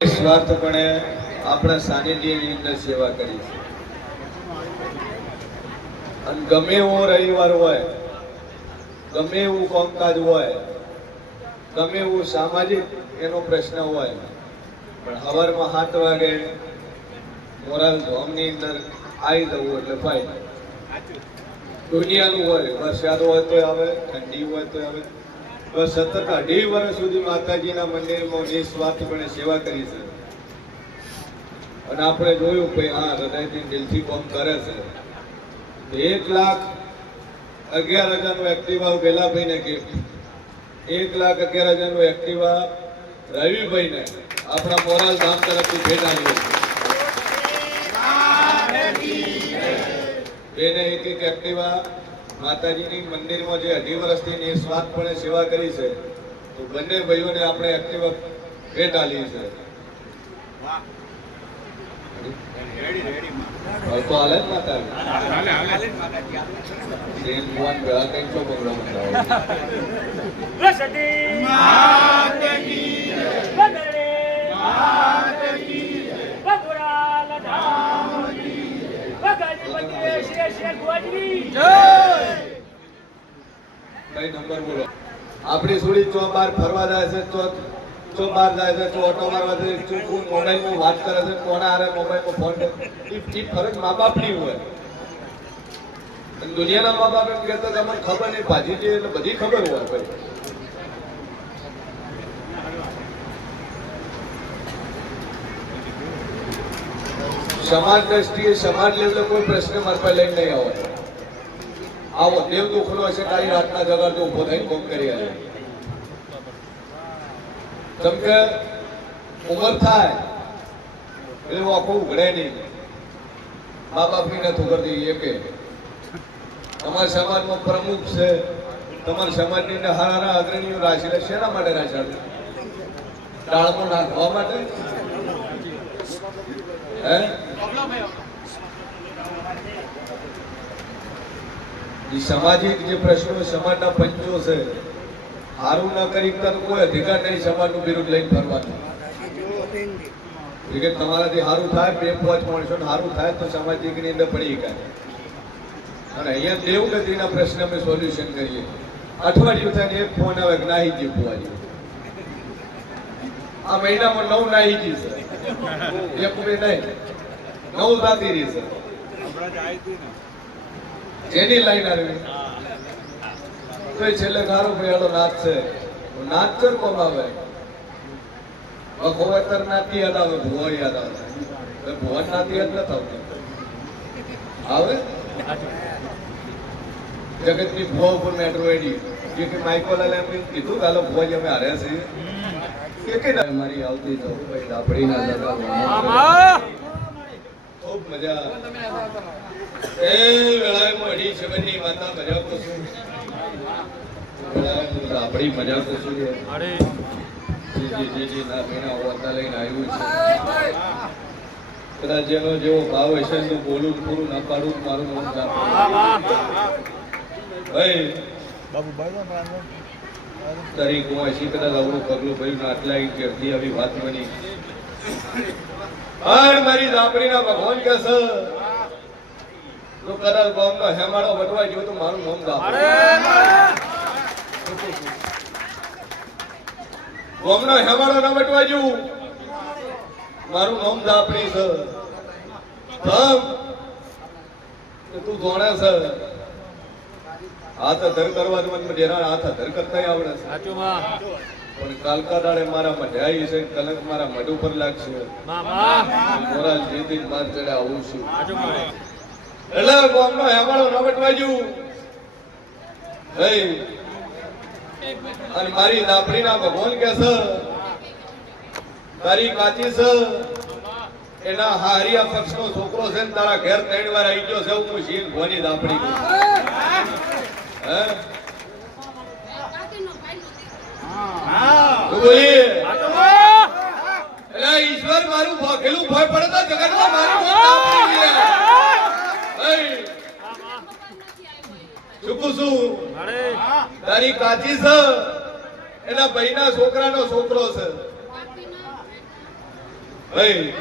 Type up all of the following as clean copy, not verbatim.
નિસ્વાર્થપણે આપણા સાનિધ્યની અંદર સેવા કરી છે. અને ગમે એવો રવિવાર હોય, ગમે એવું કામકાજ હોય, ગમે એવું સામાજિક એનો પ્રશ્ન હોય, પણ સવારમાં 7 વાગે મોરાલ ધામની અંદર આવી જવું એટલે ફાયદો. દુનિયાનું હોય, વરસાદ હોય તો આવે, ઠંડી હોય તો આવે, બસ સતત 2.5 વર્ષ સુધી માતાજીના મંદિરમાં નિસ્વાર્થપણે સેવા કરી છે. અને આપણે જોયું કે હા, હૃદયથી દિલથી કામ કરે છે. 1,11,000નું એક્ટિવા વેલાભાઈને ગિફ્ટ, 1,11,000નું એક્ટિવા રવિભાઈને આપણા મોરાલ ધામ તરફથી ભેટ આવ્યું. બેને એક એક્ટિવા માતાજીની મંદિરમાં જે 2.5 વર્ષથી નિસ્વાર્થપણે સેવા કરી છે, તો બંને ભાઈઓને આપણે એક્ટિવા ભેટ આપી છે. તો હાલે જ માતાજી નંબર બોલો. આપણી સુડી 4 બાર ફરવા જાય છે, 4 બાર જાય છે, 4 ઓટો મારવા જાય છે, મોબાઈલમાં વાત કરે છે, કોના હારે મોબાઈલમાં ફોન કરે. એ ફરજ મા બાપની હોય. દુનિયાના મા બાપ એમ કહેતા તમને ખબર નહીં, ભાજી છે એટલે બધી ખબર હોય. ભાઈ સમાજ દ્રષ્ટિએ, સમાજ લેવલે કોઈ પ્રશ્ન મારા પાસે લઈને નહીં આવે. આવો દેવ દુઃખનો હશે, તારી રાતના જગાડતો ઉભો થઈને કોમ કરી આવે. જેમ કે ઉંમર થાય એટલે આખું ઉઘડે નહીં. મા બાપની નથી ઉઘડતી. એ કે તમારા સમાજમાં પ્રમુખ છે, તમારા સમાજની અંદર હારા અગ્રણીઓ રાશિ શેના માટે રાશાડે? ડાળમાં નાખવા માટે? સામાજિક જે પ્રશ્નો, સમાજના પંચો છે, સારું ના કરી તો કોઈ અધિકાર નહીં સમાજનું વિરુદ્ધ લઈને ફરવાનું. તમારાથી સારું થાય, 2-5 માણસોને સારું થાય તો સામાજિકની અંદર પડી ગયા. અને અહીંયા દેવગતિના પ્રશ્ન અમે સોલ્યુશન કરીએ. અઠવાડિયું થાય ને એક ફોન આવે કે નાહીજી ફુવાજી. આ મહિનામાં 9 નાહીજી છે, એક બે નહીં, 9 રાતી રહી છે. જેની લાઈન આવી તો છેલ્લે ગારો ભેળો નાચ છે. નાચ કર કોમ આવે, વખોવતર નાતી યાદ આવે, ભુવો યાદ આવે. ભુવન નાતી યાદ નથી આવતી. આવે જગતની ભુવા ઉપર મેટ્રો એડી જે કે માઇકોલાલે એમ કીધું કે હાલો ભુવાજી અમે હાર્યા છીએ કે મારી આવતી તો ભાઈ લાપડી ના લગાવવા ખૂબ મજા. એ વેળાએ મળી છે બધી માતા મજા કરશું, આપણી મજા કરશું. જી ના બેના હોતા લઈને આવ્યું છે. કદાચ જેનો જેવો ભાવ હશે તો બોલું પૂરું ના પાડું મારું નામ ભાઈ તારીખ 80 કદાચ આવડું પગલું ભર્યું આટલા ઘેરથી આવી વાત બની. મારી દાપડીના ભગવાન કે છે તો કદાચ ગામનો હેમાળો વટવાઈ ગયો તો મારું નામ દાપડી. ગામનો હેમાળો ના વટવાઈ ગયું, મારું નામ દાપડી છે. તું જોણે છે હાથ અધર કરવાનું ડેરા હાથ અધર કરતા આવડે છે. પણ કાલકા દાડે મારા મઢાઈ છે, કલંક મારા મઢ ઉપર લાગશે. મોરાલ જીતી માર ચડે આવું છું એટલે ગામનો હેમાળો ન વટવાજુ. અને મારી દાપડીના ભગવાન કે છે તારી કાચી છે, એના હારિયા પક્ષનો છોકરો છે ને તારા ઘેર 3 વાર આવી ગયો છે. હું શીલ ભોની દાપડી ઈશ્વર મારું ભોગેલું ભય પડે તો જગતમાં મારી શું છું તારી કાચી છે એના ભાઈના છોકરાનો છોકરો છે. ભાઈ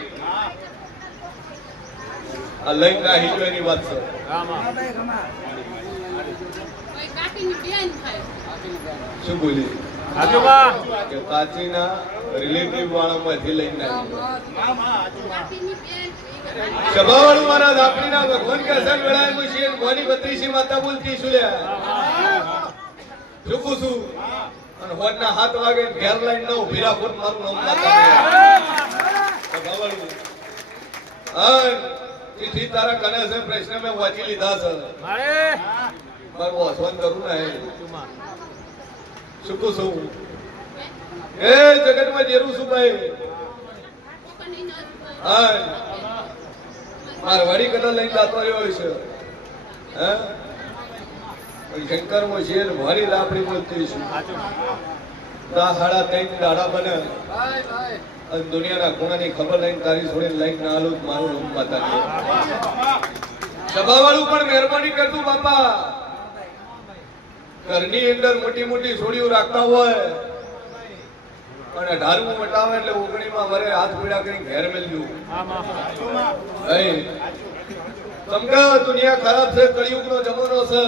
આ લઈને ના હિજો એની વાત છે. શું બોલી કે કાચીના રિલેટિવ વાળામાંથી લઈને સભાવાળું મારા દાપડીના ભગવાન કેસર વેળાએ છે ભવાની 32 માતા બોલતી છું લે ચૂકું છું અને હોજના 7 વાગે ઘેર લઈને ન ઉભી રાખો મારું નામ માતા સભાવાળું હા ચીઠી તારા કને છે પ્રશ્ન મેં વાંચી લીધા છે મારે વાંચવાનું કરું ને ચૂકું છું એ જગતમાં જેરું છું ભાઈ હા મારવાડી કદાચ લઈને જાતો રહ્યો છે હે શંકર માં છે મારી લાપડી બોલતી છું હાડા 3 દાડા બને અને દુનિયાના ખૂણાની ખબર લઈને તારી છોડીને લઈને ના આલું મારું નામ માતા સભાવાળું પણ મહેરબાની કરતું બાપા ઘરની અંદર મોટી મોટી છોડીઓ રાખતા હોય અને 18મું વટાવે એટલે 19માં વરે હાથ પીડા કરી ઘેર મેલ્યું તમને દુનિયા ખરાબ છે કળિયુગનો જમાનો છે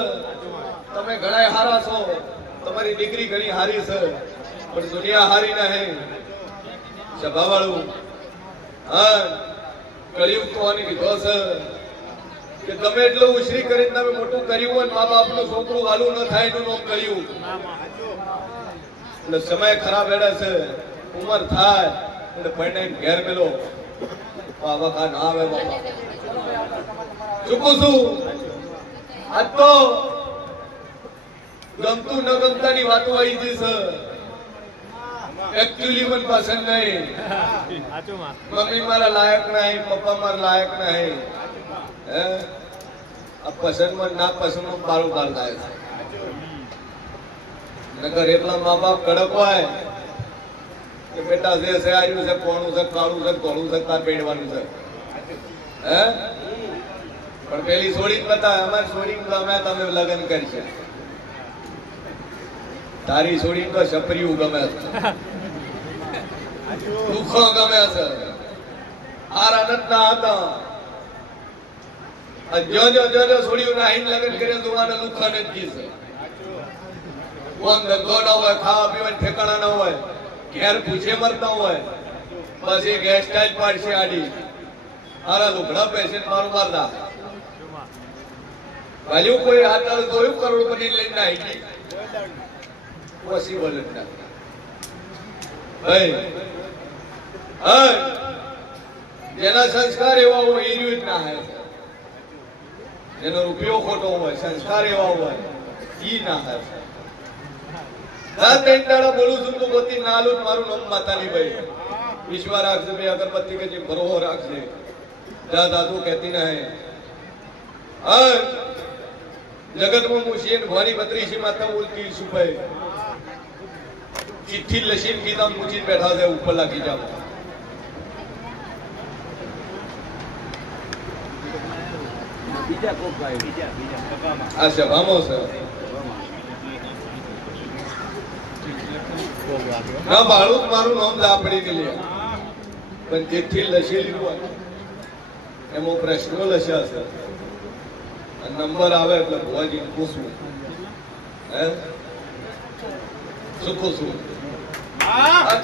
તમે ઘણા હારા છો તમારી દીકરી ઘણી હારી છે પણ દુનિયા હારી નહીં સભાવાળું હા કળિયુગ તો આની લીધો છે કે તમે એટલું ઉછરી કરીને તમે મોટું કર્યું હોય મા બાપનું છોકરું વાલું ન થાય એનું નામ કર્યું એટલે સમય ખરાબ એડે છે ઉંમર થાય એટલે પરણાઈને ઘેર મેલો બાબા ના આવે બાબા ચૂકું છું આજ તો ગમતું ન ગમતાની વાતો આવી ગઈ છે એકચ્યુઅલી મને પસંદ નહીં મમ્મી મારા લાયક નહીં પપ્પા મારા લાયક નહીં હે આ પસંદમાં ના પસંદમાં બારું બાર થાય છે નકર એટલા મા બાપ કડક હોય કે બેટા જે છે આવ્યું છે કોણું છે કાળું છે ધોળું છે તાર પેડવાનું છે હે પણ પેલી છોડીને બતા અમારે છોડીને ગમે તમે લગ્ન કરશે તારી છોડીને તો છપરીયું ગમે છે દુઃખો ગમે છે આર આનંદ ના હતા જો છોડીયું નાહીને લગ્ન કરે તો આને લુખા નથી છે કોણ ધંધો ના હોય ખાવા પીવાનું ઠેકાણા ના હોય ઘેર પૂછે મરતા હોય બસ એક હેર સ્ટાઇલ પાડશે આડી હારા લુગડા પહેરશે મારું મારતા વાલ્યું કોઈ હાથ જોયું કરોડપતિ લઈને નાહી પોસિબલ જ ના ભાઈ જેના સંસ્કાર એવા હોય એ રીત ના હે જેનો રૂપિયો ખોટો હોય સંસ્કાર એવા હોય ઈ ના હે રાત એક દાડા બોલું છું તો ગોતી નાલું મારું નામ માતાની ભાઈ વિશ્વા રાખજે ભાઈ અગરબત્તી કે જે ભરોહો રાખજે જા દાદુ કહેતી ના હે જગતમાં મુશીન ભવાની 32 માતા બોલતી છું ભાઈ ચિઠ્ઠી લસીન કીધા મુચીન બેઠા છે ઉપર લાગી જાવ બીજા કોક ભાઈ બીજા આ સભામાં છે ના બાળું મારું નામ દાપડી ને લે પણ ચિઠ્ઠી લસેલી હોય એમાં પ્રશ્નો લસ્યા છે નંબર આવે એટલે ભુવાજી પૂછવું હે શું પૂછવું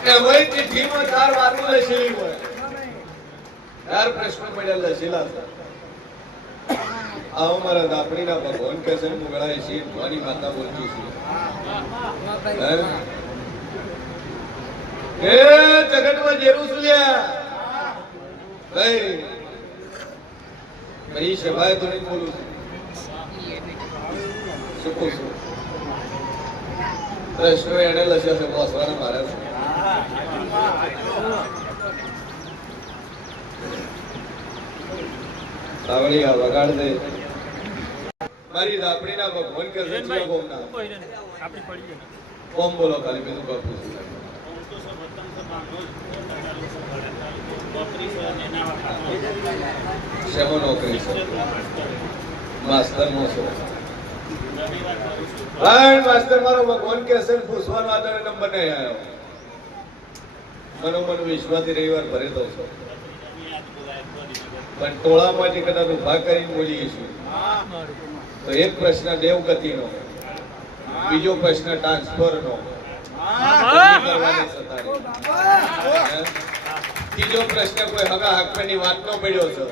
કહેવાય ચિઠ્ઠીમાં 4 વારું લસેલી હોય 4 પ્રશ્નો પડ્યા લસેલા છે આ અમારા દાપડીના ભગવાન કે છે મુગળાએ છે ભવાની માતા બોલતી છું હે જગતમાં જેરું છું લ્યા ભાઈ ભાઈ સભાએ તો નહીં બોલું છું શું છું પ્રશ્નો એને લસ્યા છે બોસવાના મારા છે સાવળી આ વગાડ દે મારી દાપડીના ભગવાન કે છે ગોમના આપણી પડી ગઈ કોમ બોલો ખાલી બીજું બાપુ શેમો નોકરી છે માસ્ટર નો છો માસ્ટર મારો ભગવાન કે છે પૂછવાનો આધારે નંબર નહીં આવ્યો મનોમન વિશ્વાસથી રવિવાર ભરે દઉં છું પણ ટોળામાંથી કદાચ ઉભા કરીને બોલીશું તો એક પ્રશ્ન દેવગતિનો, બીજો પ્રશ્ન ટ્રાન્સફરનો, કરવાની સતારી, ત્રીજો પ્રશ્ન કોઈ હગા હાકવાની વાતનો પડ્યો છે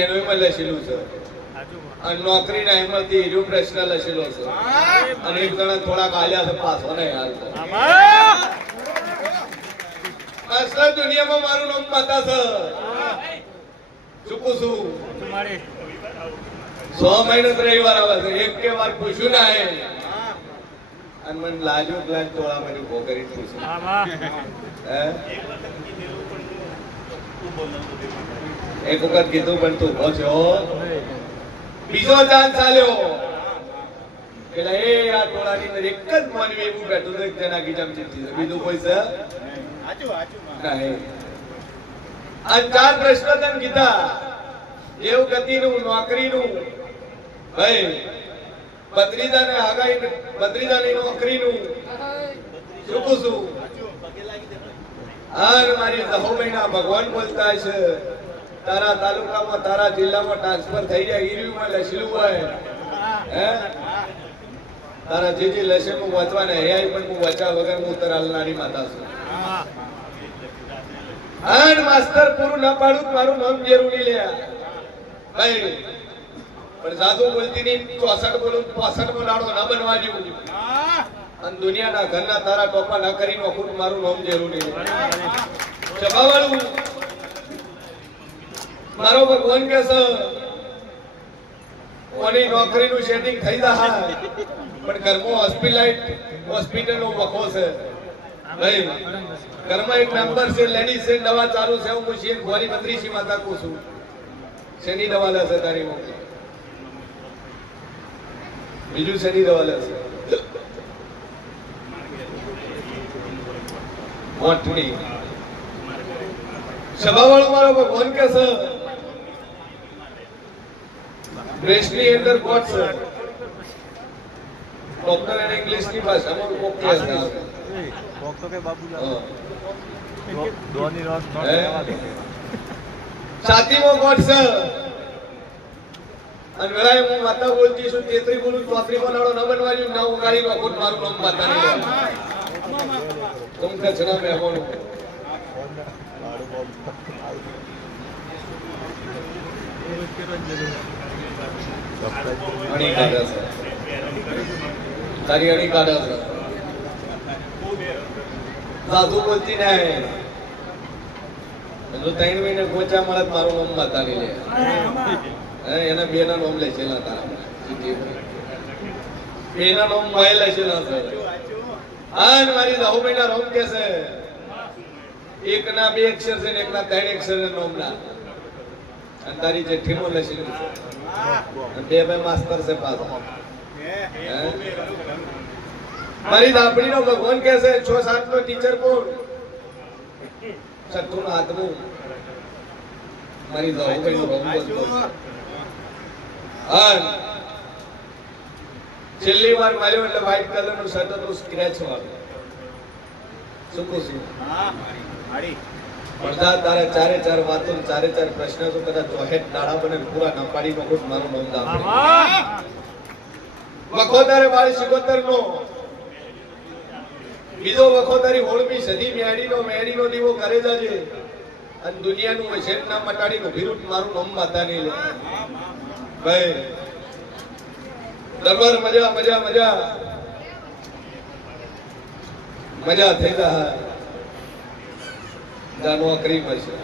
એનો એમાં લખેલું છે અને નોકરીના એમાંથી એનો પ્રશ્ન લખેલો છે અને એક જણા થોડાક આલ્યા છે પાછો નહીં હાલતો. અસલ દુનિયામાં મારું નામ માતા છે ચૂકું છું. 6 મહિને રવિવાર આવે છે એક કે વાર પૂછ્યું ના હે અને મને લાજુ લાજ તોળા મને ઉભો કરી પૂછ્યું એક વખત કીધું પણ તું ઉભો છો. બીજો ચાન્સ ચાલ્યો એટલે એ આ ટોળાની અંદર એક જ માનવી એવું બેઠું હતું કે તેના ગીજામ ચીઠી છે, બીજું કોઈ છે નહીં. આ 4 પ્રશ્ન તને કીધા દેવગતિનું, નોકરીનું, ભાઈ ભત્રીજાને આગાહી, ભત્રીજાની નોકરીનું ચૂકું છું. અને મારી જહોબઈના ભગવાન બોલતા છે તારા તાલુકામાં, તારા જિલ્લામાં ટ્રાન્સફર થઈ જાય ઈરીમાં લખેલું હોય હે તારા જે લશે હું વાંચવાને હે પણ હું વાંચા વગર હું તરાલનારી માતા છું. અને માસ્તર પૂરું ના પાડું મારું નામ જરૂરી લે ભાઈ પણ સાધુ બોલતી નહીં 64 બોલું 65 બોલાડો ના બનવા જેવું અને દુનિયાના ઘરના તારા ટોપા ના કરી નોખું મારું નામ જરૂરી લે. સભાવાળું મારો ભગવાન કે છે કોની નોકરીનું સેટિંગ થઈ જાય પણ ઘરમાં હોસ્પિટલનો વખો છે ભાઈ. ઘરમાં એક નંબર છે લેડીઝ છે, દવા ચાલુ છે, હું પૂછીએ ગોરી મંત્રીજી માતા કહું છું શેની દવા લેશે તારી મમ્મી, બીજું શેની દવા લેશે મોટની. સભાવાળો મારો ભગવાન કે છે બ્રેસ્ટની અંદર કોટ છે ડોક્ટર એને ઇંગ્લિશની ભાષામાં કોક કહે છે ડોક્ટર કે બાબુલા છાતીમાં કોટ છે અને વેળાએ હું માતા બોલતી છું 33 બોલું 34 બોલાડો ન બનવાનું ના ઉગાડી નો ખોટ મારું નામ માતા નહીં तुम कचरा में हो अणी काढा सर तारी अणी काढा सर साधू बोलती नाही જો 3 મહિને ગોચા મળત મારું નામ માતા ની લે એના બે ના નામ લે છેલા તારા બે ના નામ મોય લે છેલા સર આન મારી દહો મહિના રોમ કે છે એક ના 2 અક્ષર છે ને એક ના 3 અક્ષર ના નામ ના અને તારી જે ઠીમો લસી છે બે માસ્ટર છે પાછો મારી દાપડી નો ભગવાન કે છે 6-7 નો ટીચર કોણ સત્તુ નો હાથમું મારી દહો મહિનો રોમ બોલતો આન છેલ્લી વાર માર્યો એટલે વ્હાઈટ કલર નું શર્ટ હતું સ્ક્રેચ વાળું સુકું છું પડદા તારા 4 વાતો 4 પ્રશ્ન તો કદાચ ચોહેટ દાડા બને પૂરા ના પાડી નો ખોટ મારું નામ દાપડે વખોતારે વાળી 77 નો બીજો વખોતારી હોળમી સદી મેડી નો દીવો કરે જાજે અને દુનિયાનું વૈષેટ ના મટાડી નો વિરુદ્ધ મારું નામ માતા નહીં લે ભાઈ દરબાર મજા મજા મજા મજા થઈ ગયા જાનવા કરી પડશે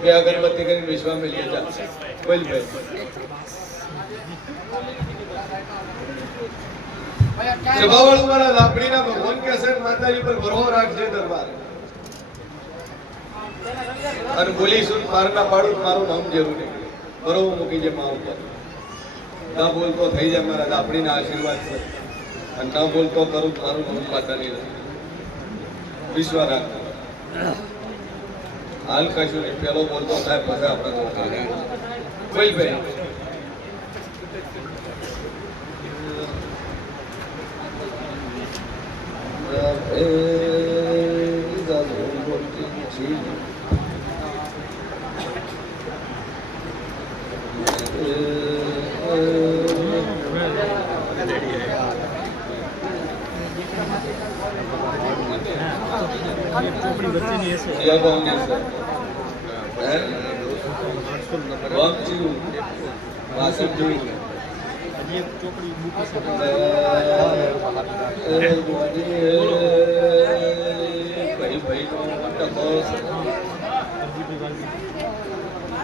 બે અગરબત્તી કરીને વિશ્વા મેં લઈ જા બોલ ભાઈ સભાવાળું મારા લાપડીના ભગવાન કે છે માતાજી પર ભરો રાખજે દરબાર અને બોલીશું મારના પાડું મારું નામ જેવું નહીં ભરો મૂકી જે મા ઉપર ના બોલતો થઈ જાય મારા લાપડીના આશીર્વાદ છે અને ના બોલતો કરું મારું નામ માતા નહીં વિશ્વા રાખ હાલ કશું નહીં પેલો બોલતો થાય પછી આપણે બોલ ભાઈ ક્યાં ગામની છે? હે? ગામ ચિયું? વાસુદેવ. હજી એક ચોકડી મૂકી છે.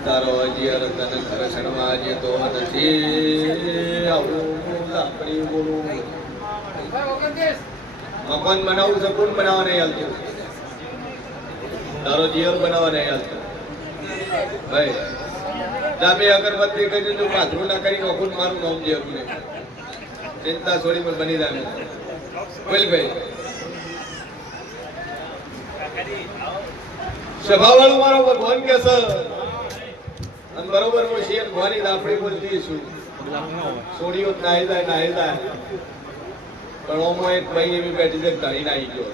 તારો હજી અરે તને ખરસણમાં હજી તો નથી આવું આપણી બોલું મકાન બનાવવું છે કોણ બનાવવા નહીં હાલતું તારો જીવન બનાવવા નહીં હાલતું ભાઈ જામે અગરબત્તી કરી તું પાથરું ના કરી નોખું મારું નામ જેવું નહીં ચિંતા છોડી પણ બની જાય બોલ ભાઈ સભાવાળું મારો ભગવાન કે છે અને બરોબર હું શિયર ભવાની આપણે બોલતી છું છોડીઓ નાહી જાય પણ ઓમો એક ભાઈ એવી બેઠી છે ધણી નાહી ગયો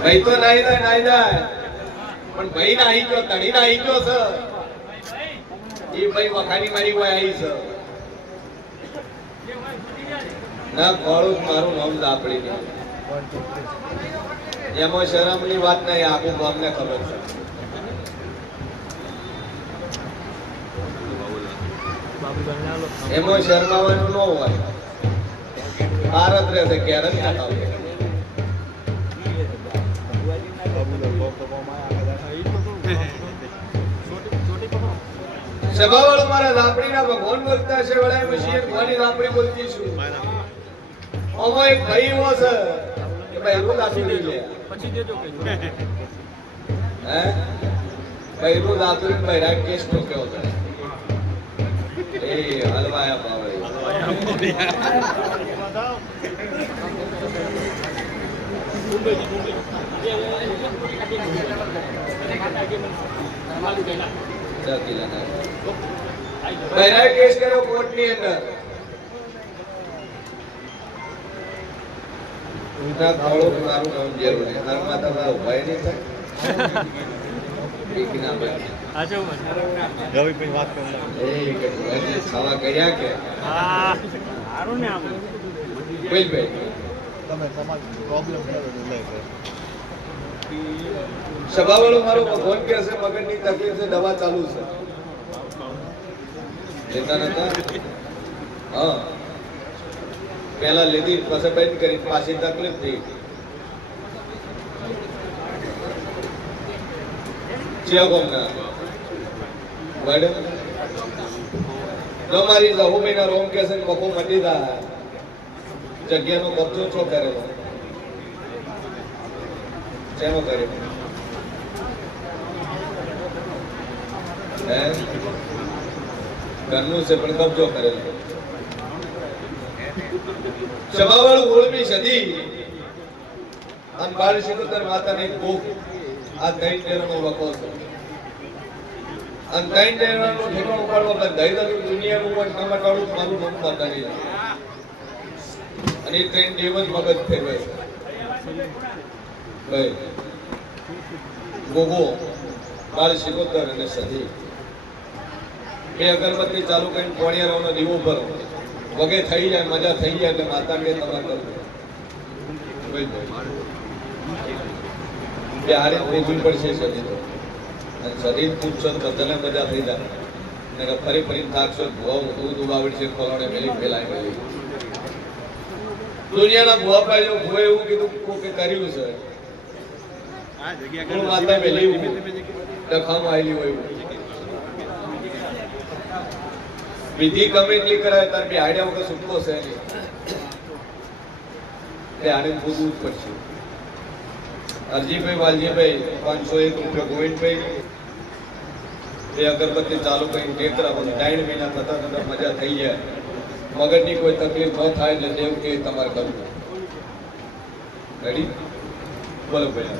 ભાઈ તો નાહી જાય પણ ભાઈ નાહી ગયો ધણી નાહી ગયો છે એ ભાઈ વખાણી મારી હોય આવી છે ના ખોળું મારું નામ દાપડી નહીં એમાં શરમ ની વાત નહીં આખું ગામને ખબર છે એમાં શરમાવાનું ન હોય ભારત રહેશે ક્યારે જ ખાતા હોય સભાવાળો મારા લાપડીના ભગવાન બોલતા છે વળાય મશીન ભવાની લાપડી બોલતી છું ઓમો એક ભાઈ એવો છે કે ભાઈ રોજ આતુરી લે પછી દેજો કે હે ભાઈ રોજ આતુરી ભાઈ રાગ કેસ તો કેવો છે એ હલવાયા પાવડી બહેરાઈ કેસ કર્યો કોર્ટની અંદર ઉધા ખાવડો મારું નામ જરૂર છે ઘરમાં તમારા ઉભા નહીં થાય એક ના ભાઈ આજે રવિભાઈ વાત કરો એ કે ભગવાનને ખાવા કર્યા કે સારું ને આમ બોલ ભાઈ તમે તમારો પ્રોબ્લેમ લે સભાવાળો મારો ભગવાન કે છે મગજની તકલીફ છે દવા ચાલુ છે લેતા નતા હા પહેલા લીધી પછી બંધ કરી પાછી તકલીફ થઈ ચિયા કોમના મેડમ જો મારી લહુમીના રોમ કે છે મકો મટી દા જગ્યાનો કબજો છો કરેલો શેનો કર્યો ઘરનું છે પણ કબજો કરેલો સભાવાળું 16મી સદી અને 1276 માતાની ભૂખ આ દહીં ડેરાનો વકો છે અને દહીં ડેરાનો ઠેકાણો ઉપાડવા બંધાઈ દઉં દુનિયાનું કોઈ ટમાટાળું મારું મન માતાની અને એ ટ્રેન દેવ જ મગજ ફેરવે છે ભાઈ ગોગો 1276 અને સદી બે અગરબત્તી ચાલુ કરીને પોણિયારાનો દીવો ભરો વગે થઈ જાય મજા થઈ જાય એટલે માતા કે તમારે કરવું હારી પૂજવી પડશે સદી તો અને સદી પૂછશો તો બધાને મજા થઈ જાય ને ફરી ફરી થાકશો દૂધ ઉગાવડી ખોલાવડે મેલી ફેલાય મેલી દુનિયાના ભુવા પાડ્યો ભુવે એવું કીધું કે કર્યું છે માતા મેલી ડખામાં આવેલી હોય વિધિ ગમે એટલી કરાય તાર બે આડ્યા વગર છૂટકો છે નહીં તે આને પૂછવું જ પડશે અરજીભાઈ વાલજીભાઈ 501 રૂપિયા ગોવિંદભાઈ બે અગરબત્તી ચાલુ કરીને ટેકરા બધું 9 મહિના થતા મજા થઈ જાય મગજની કોઈ તકલીફ ન થાય એટલે દેવ કે તમારે કરવું રેડી બોલો ભાઈ